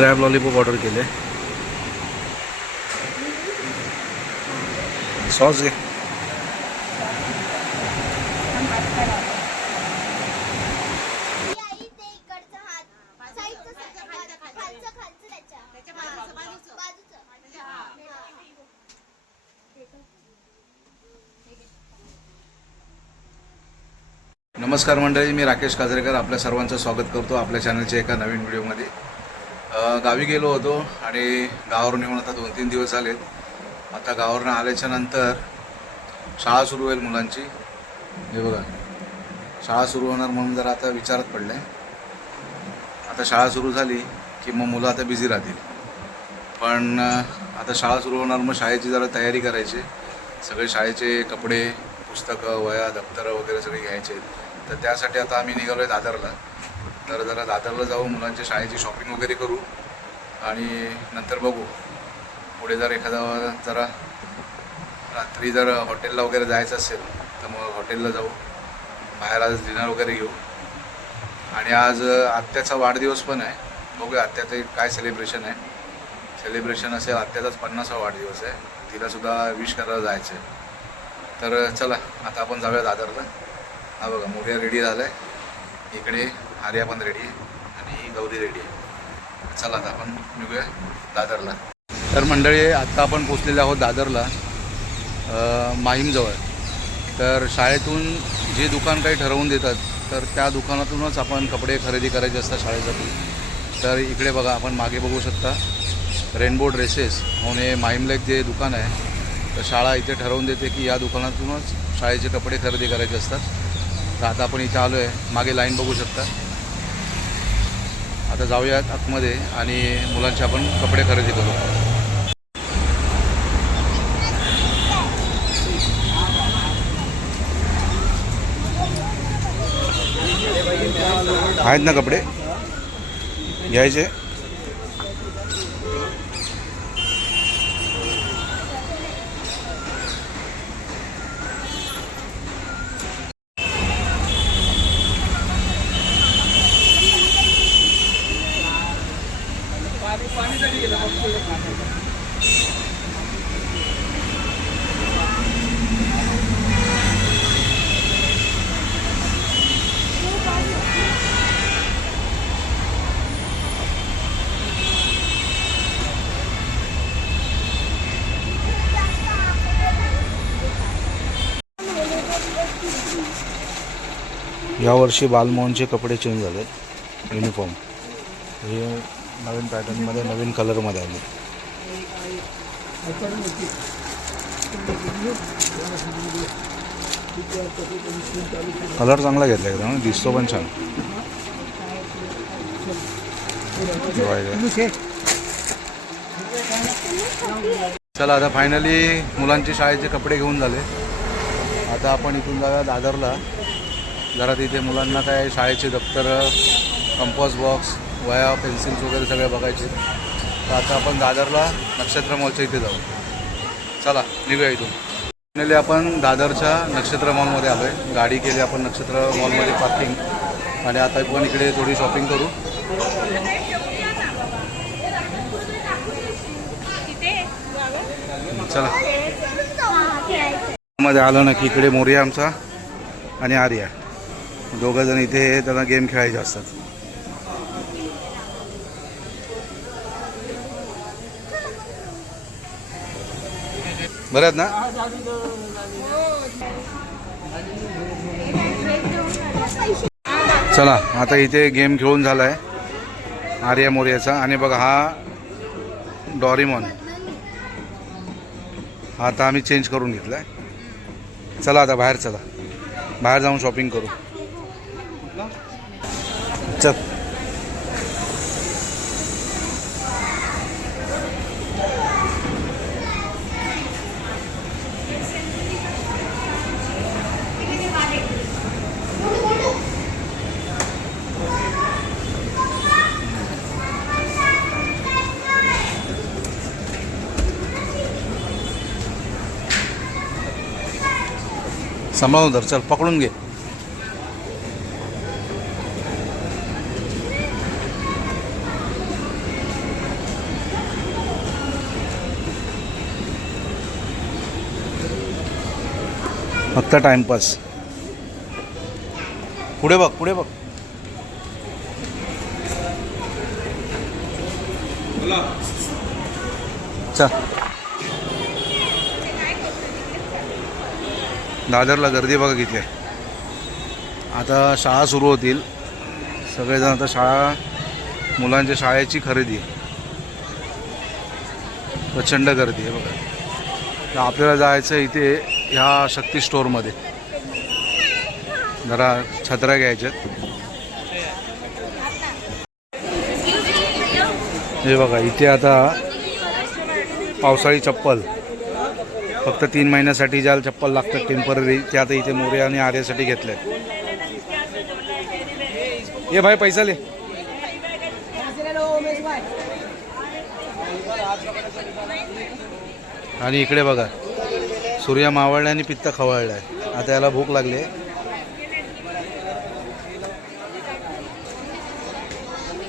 Crab lollipop order केले. Sauce घे. नमस्कार मंडळी मी राकेश काजरेकर. आपल्या सर्वांचं स्वागत करतो आपल्या चॅनलच्या एका नवीन व्हिडिओमध्ये गावी गेलो होतो आणि गावावरून येऊन आता दोन तीन दिवस झालेत. आता गावावरून आल्याच्यानंतर शाळा सुरू होईल मुलांची. हे बघा. शाळा सुरू होणार म्हणून जरा आता विचारात पडलं आहे आता शाळा सुरू झाली की मग मुलं आता बिझी राहतील. पण आता शाळा सुरू होणार मग शाळेची जरा तयारी करायची. सगळे शाळेचे कपडे पुस्तकं वया दप्तरं वगैरे सगळे घ्यायचे तर त्यासाठी आता आम्ही निघालो आहे दादरला. तर जरा दादरला जाऊ मुलांच्या शाळेची शॉपिंग वगैरे करू आणि नंतर बघू. पुढे जर एखादा जरा रात्री जर हॉटेलला वगैरे जायचं असेल तर मग हॉटेलला जाऊ. बाहेर आज डिनर वगैरे घेऊ. आणि आज आत्याचा वाढदिवस पण आहे. बघूया आत्याचं काय सेलिब्रेशन आहे. सेलिब्रेशन असेल आत्याचाच पन्नासावा वाढदिवस आहे. तिलासुद्धा विश करायला जायचं आहे तर चला आता आपण जाऊया दादरला. हा बघा मोठ्या रेडी झाला आहे इकडे आर्या पण रेडी आणि गौरी रेडी आहे. चला आता आपण निघूया दादरला. तर मंडळी आत्ता आपण पोचलेले आहोत दादरला माहीमजवळ. तर शाळेतून जे दुकान काही ठरवून देतात तर त्या दुकानातूनच आपण कपडे खरेदी करायचे असतात शाळेसाठी. तर इकडे बघा आपण मागे बघू शकता. रेनबो ड्रेसेस म्हणून हे माहीमला एक जे दुकान आहे तर शाळा इथे ठरवून देते की या दुकानातूनच शाळेचे कपडे खरेदी करायचे असतात. तर आता आपण इथे आलो आहे मागे लाईन बघू शकता. आता जाऊयात आतमध्ये आणि मुलांचे आपण कपडे खरेदी करू. आहेत ना कपडे? घ्यायचे? यावर्षी बालमोहनचे कपडे चेंज झाले युनिफॉर्म हे नवीन पॅटर्नमध्ये नवीन कलरमध्ये आले. कलर चांगला घेतला एकदम दिसतो पण छान. चला आता फायनली मुलांचे शाळेचे कपडे घेऊन झाले. आता आपण इथून जाऊया दादरला. जरा तिथे मुलांना काय शाळेचे दप्तरं कंपॉस बॉक्स वया पेन्सिल्स वगैरे सगळे बघायचे. तर आता आपण दादरला नक्षत्र मॉलच्या इथे जाऊ. चला निघूया इथून. फायनली आपण दादरच्या नक्षत्र मॉलमध्ये आलो आहे गाडी केली आपण नक्षत्र मॉलमध्ये पार्किंग आणि आता आपण इकडे थोडी शॉपिंग करू. चला. मध्ये आलं ना की इकडे मोरिया आमचा आणि आर्या. दोघं जण इथे त्यांना गेम खेळायचे असतात. बरं आहेत ना? चला आता इथे गेम खेळून झाला आहे आर्या मोर्याचा. आणि बघा हा डॉरीमॉन. आता आम्ही चेंज करून घेतला आहे चला आता बाहेर चला. बाहेर जाऊन शॉपिंग करू. चल सांभाळून धर चल पकडून घे फक्त टाइमपास पुढे बघ पुढे बघ. चल. दादरला गर्दी बघा किती आहे आता शाळा सुरू होतील. सगळेजण आता शाळा मुलांच्या शाळेची खरेदी. प्रचंड गर्दी आहे बघा. तर आपल्याला जायचं इथे ह्या शक्ती स्टोअरमध्ये जरा छत्र्या घ्यायच्यात. हे बघा इथे आता पावसाळी चप्पल. फक्त तीन महिन्यासाठी ज्याला चप्पल लागतात टेंपररी ते आता इथे मोरे आणि आर्यासाठी घेतल्या. ये भाई पैसा ले. आणि इकडे बघा. सूर्य मावळला आणि पित्त खवळलाय आता याला भूक लागली आहे.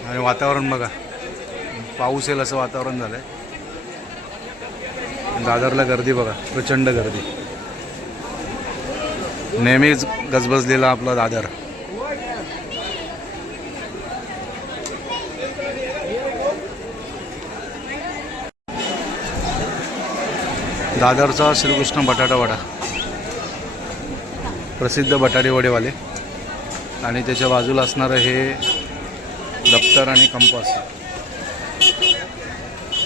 आणि वातावरण बघा. पाऊस येईल असं वातावरण झालंय. दादरला गर्दी बघा. प्रचंड गर्दी. नेहमीच गजबजलेला आपला दादर. दादरचा श्रीकृष्ण बटाटा वडा. प्रसिद्ध बटाटे वडेवाले. आणि त्याच्या बाजूला असणारं हे दप्तर आणि कंपास.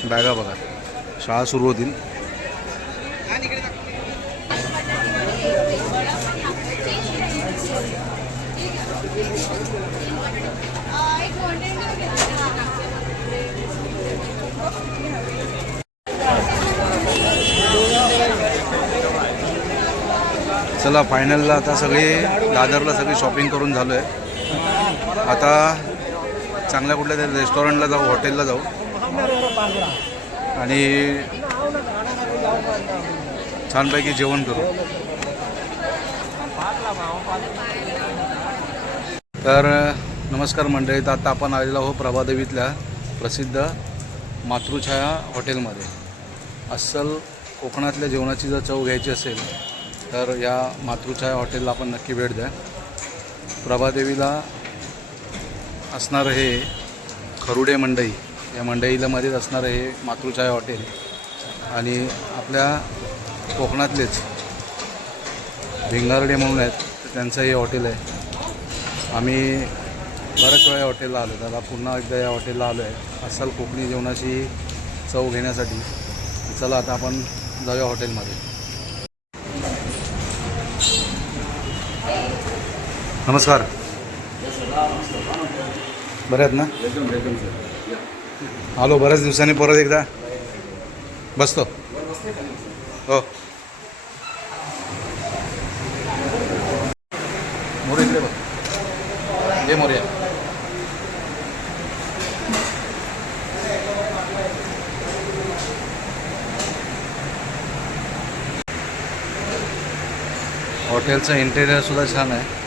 बॅगा बघा. शाळा सुरू होतील. चला फायनलला आता सगळे दादरला सगळी शॉपिंग करून झालो आहे आता चांगल्या कुठल्या तरी रेस्टॉरंटला जाऊ हॉटेलला जाऊ. आणि छानपैकी जेवण करू. तर नमस्कार मंडळी तर आता आपण आलेलो आहोत प्रभादेवीतल्या प्रसिद्ध मातृछाया हॉटेलमध्ये अस्सल कोकणातल्या जेवणाची जर चव घ्यायची असेल तर या मातृछाया हॉटेलला आपण नक्की भेट द्या. प्रभादेवीला असणारं हे खरुडे मंडई या मंडईला मध्येच असणारं हे मातृछाया हॉटेल आणि आपल्या कोकणातलेच भिंगारडे म्हणून आहेत तर त्यांचं हे हॉटेल आहे. आम्ही बऱ्याच वेळा या हॉटेलला आलो त्याला पुन्हा एकदा या हॉटेलला आलो आहे अस्सल कोकणी जेवणाची चव घेण्यासाठी. चला आता आपण जाऊया हॉटेलमध्ये. नमस्कार. बरे आहेत ना? आलो बऱ्याच दिवसांनी परत एकदा. बसतो. हो. मोरे इकडे बघ. ये मोर्या हॉटेलचं इंटेरियर सुद्धा छान आहे.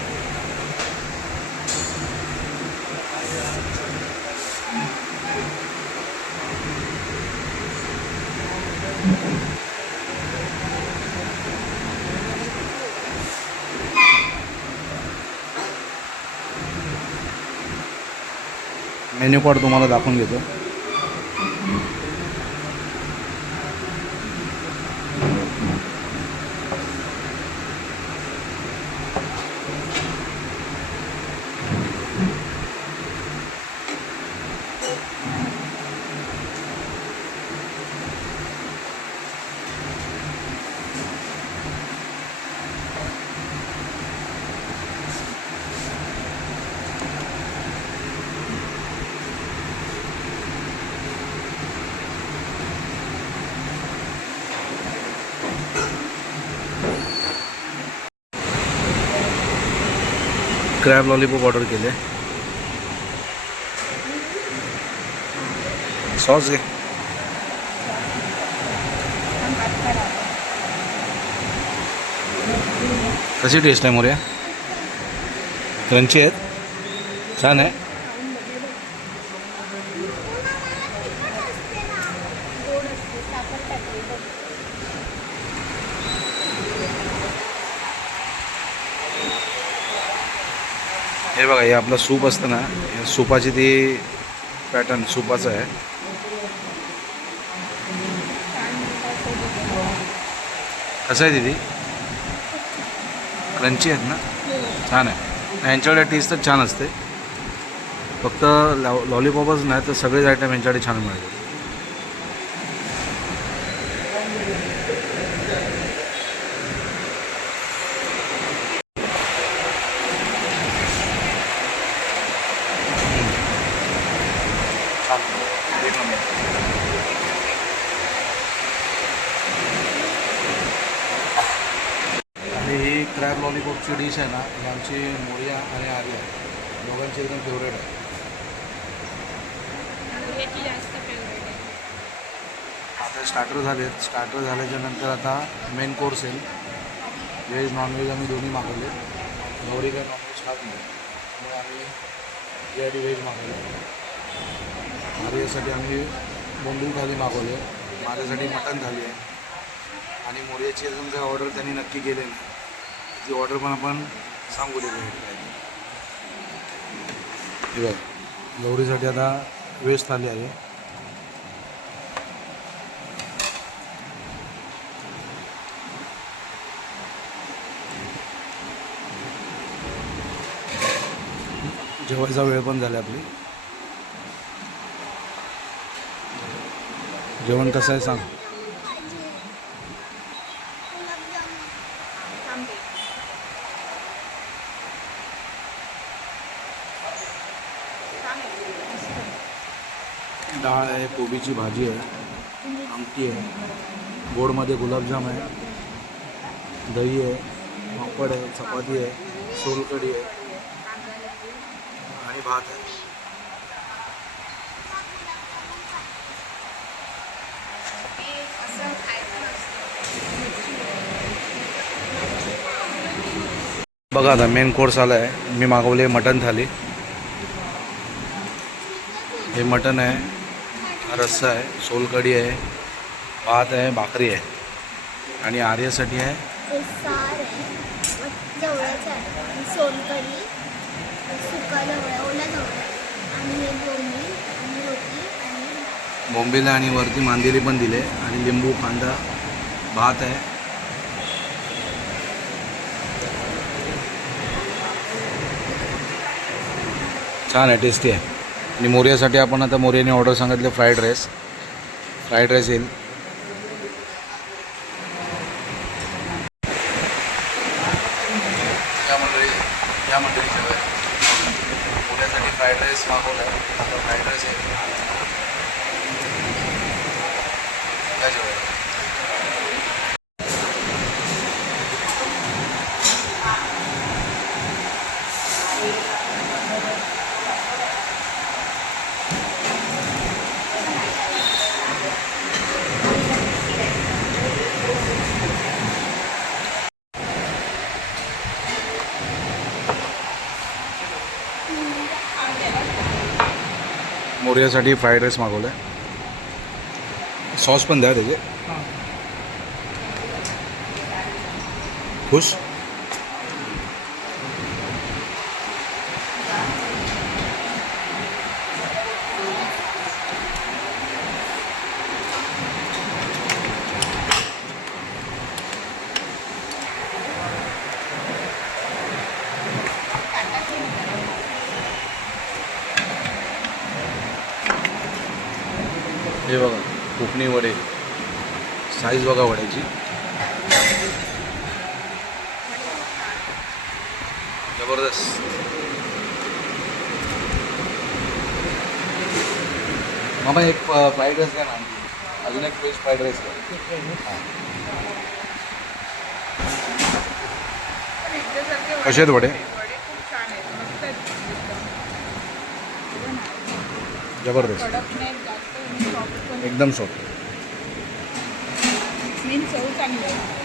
मेन्यू कार्ड तुम्हाला दाखवून घेतो क्रॅब लॉलीपॉप ऑर्डर केले. सॉस घे. कशी टेस्ट आहे मोर्या? क्रंची आहेत. छान आहे गोड असते साखर टाकली बघ हे आपलं सूप असतं ना हे सूपाची ती पॅटर्न सूपाचं आहे. कसं आहे दीदी? क्रंची आहेत ना? छान आहे. यांच्याकडे टेस्ट तर छान असते. फक्त लॉ लॉलीपॉपच नाही तर सगळेच आयटम यांच्याकडे छान मिळतात आणि ही लॉलीपॉपची डिश आहे ना ही आमची मोरिया आणि आर्या. दोघांची एकदम फेवरेट आहे. आता स्टार्टर झालेत स्टार्टर झाल्याच्यानंतर आता मेन कोर्स येईल. व्हेज नॉनव्हेज आम्ही दोन्ही मागवले. गौरी काय नॉनव्हेज खात नाही. त्यामुळे आम्ही यासाठी व्हेज मागवले. आर्यासाठी आम्ही बोंबील थाली मागवले माझ्यासाठी मटण थाली आहे. आणि मोर्याची अजून काही ऑर्डर त्यांनी नक्की केली नाही. ती ऑर्डर पण आपण सांगू दे बघ गौरीसाठी आता वेस्ट थाली आहे. जेवायचा वेळ पण झाला आपली. जेवण कसं आहे सांग. आहे कोबीची भाजी आहे आमटी आहे गोडमध्ये गुलाबजाम आहे दही आहे पापड आहे चपाती आहे सोलकढी आहे आणि भात आहे. बघा आता मेन कोर्स आला आहे. मी मागवले मटन थाली. हे मटन आहे. रस्सा आहे सोलकढी आहे भात आहे भाकरी आहे. आणि आर्यासाठी आहे? बोंबीला आणि वरती मांदेली पण दिले आणि लिंबू कांदा भात आहे. छान आहे टेस्टी आहे. आणि मोर्यासाठी आपण आता मोर्याने ऑर्डर सांगितले फ्राईड राईस फ्राईड राईस येईल या मंडळी या मंडळी सगळं मोर्यासाठी फ्राईड राईस मागवलं आहे आता फ्राईड राईस येईल या जेवायला. मोर्यासाठी फ्राईड राईस मागवलं आहे सॉस पण द्या त्याचे. खुश? हे बघा कोकणी वडे. साईज बघा वड्याची. जबरदस्त. मामा एक फ्राईड राईस द्या ना. अजून एक व्हेज फ्राईड राईस द्या कसे आहेत वडे? जबरदस्त कडक नाही जास्त सॉफ्ट पण एकदम सॉफ्ट मेन चव चांगली आहे.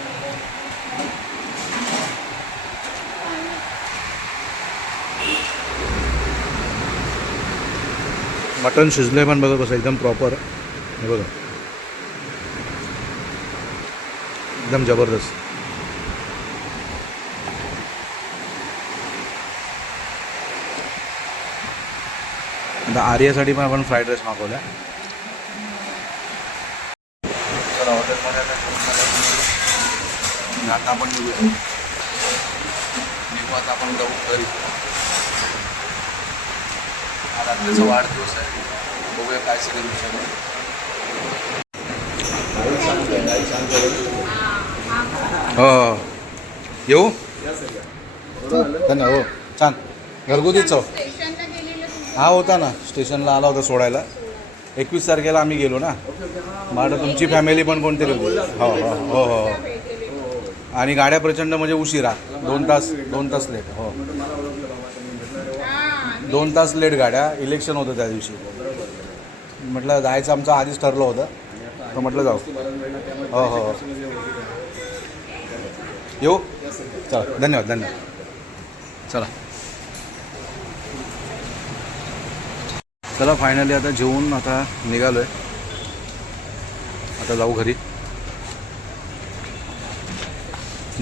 मटण शिजले पण बघा कसं एकदम प्रॉपर हे बघा. एकदम जबरदस्त. आता आर्यासाठी पण आपण फ्राईड राईस मागवला आता आता आपण निघूया निघू आता आपण जाऊ घरी आपल्याचा वाढदिवस आहे बघूया काय सेलिब्रेशन हो. हो. येऊ धन्यवाद हो. छान घरगुतीच तुम्ही? हा होता ना. स्टेशनला आला होता सोडायला. एकवीस तारखेला आम्ही गेलो ना. मग तुमची फॅमिली पण कोणतरी होती. हो हो हो हो हो. आणि गाड्या प्रचंड म्हणजे उशिरा. दोन तास दोन तास लेट हो. दोन तास लेट गाड्या. इलेक्शन होतं त्या दिवशी. म्हटलं जायचं आमचं आधीच ठरलं होतं. तर म्हटलं जाऊ. हो हो हो. येऊ? चला. धन्यवाद धन्यवाद. चला. चला फायनली आता जेवून आता निघालो आहे आता जाऊ घरी.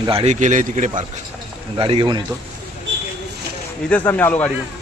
गाडी केली आहे तिकडे पार्क गाडी घेऊन येतो. इथेच ना मी आलो गाडी घेऊन.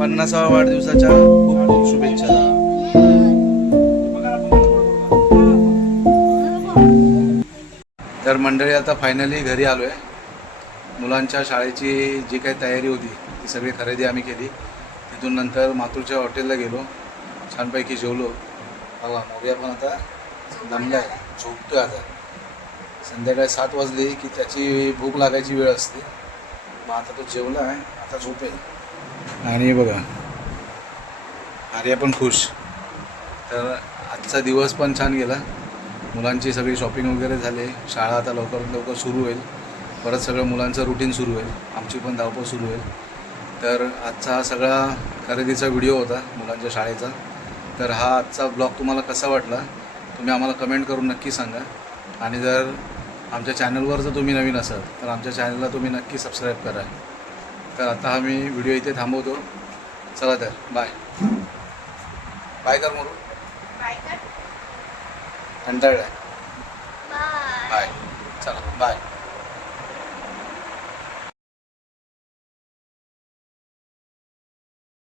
पन्नासाव्या वाढदिवसाच्या खूप खूप शुभेच्छा. तर मंडळी आता फायनली घरी आलो आहे मुलांच्या शाळेची जी काही तयारी होती ती सगळी खरेदी आम्ही केली. तिथून नंतर मातूरच्या हॉटेलला गेलो. छानपैकी जेवलो. बघा मोर्या पण आता दमला आहे झोपतोय आता. संध्याकाळी सात वाजली की त्याची भूक लागायची वेळ असते. मग आता तो जेवला आहे. आता झोपेल. आणि बघा. आर्या पण खुश. तर आजचा दिवस पण छान गेला. मुलांची सगळी शॉपिंग वगैरे झाली. शाळा आता लवकरात लवकर सुरू होईल. परत सगळं मुलांचं रुटीन सुरू होईल. आमची पण धावपळ सुरू होईल. तर आजचा हा सगळा खरेदीचा व्हिडिओ होता मुलांच्या शाळेचा. तर हा आजचा ब्लॉग तुम्हाला कसा वाटला? तुम्ही आम्हाला कमेंट करून नक्की सांगा. आणि जर आमच्या चॅनलवर जर तुम्ही नवीन असाल तर आमच्या चॅनलला तुम्ही नक्की सबस्क्राईब करा. तर आता हा मी व्हिडिओ इथे थांबवतो. चला तर बाय बाय कर मोरू. बाय कर. कंटाळला Bye. बाय चला बाय